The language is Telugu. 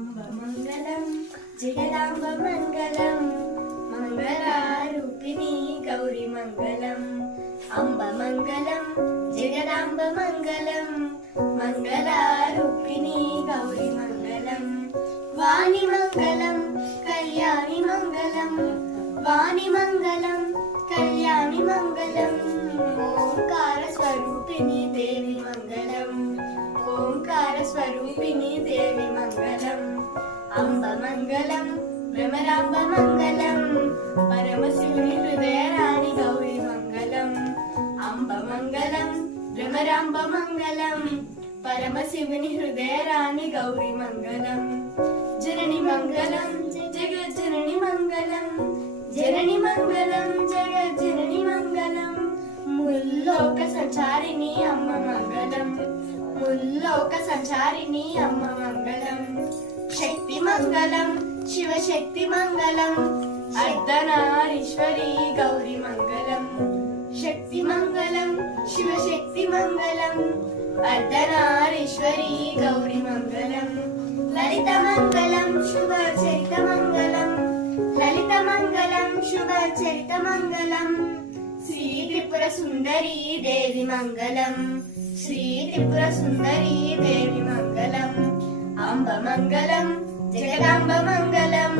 అంబ మంగళం జగదాంబ మంగళం మంగళారూపిణి గౌరీ మంగళం అంబ మంగళం జగదాంబ మంగళం మంగళారూపిణి గౌరీ మంగళం వాణి మంగళం కళ్యాణి మంగళం వాణి మంగళం కళ్యాణి మంగళం ఓంకార స్వరూపిణి దేవి మంగళం ఓంకార స్వరూపిణి దేవి మంగళం అంబ మంగళం భ్రమరాంబ మంగళం పరమశివుని హృదయరాణి గౌరీ మంగళం అంబ మంగళం భ్రమరాంబ మంగళం పరమశివుని హృదయరాణి గౌరీ మంగళం జనని మంగళం జగజ్జనని మంగళం జనని మంగళం జగజ్జనని మంగళం ముల్లోక సంచారిణి అమ్మ మంగళం ముల్లోక సంచారిణి అమ్మ మంగళం శక్తి మంగళం శివశక్తి మంగళం అర్ధనారీశ్వరి గౌరీ మంగళం శక్తి మంగళం శివశక్తి మంగళం అర్ధనారీశ్వరి గౌరీ మంగళం లలిత మంగళం శుభ చరిత మంగళం లలిత మంగళం శుభ చరిత మంగళం శ్రీ త్రిపుర సుందరి దేవి మంగళం శ్రీ త్రిపుర సుందరి దేవి మంగళం అంబ మంగళం జగదాంబ మంగళం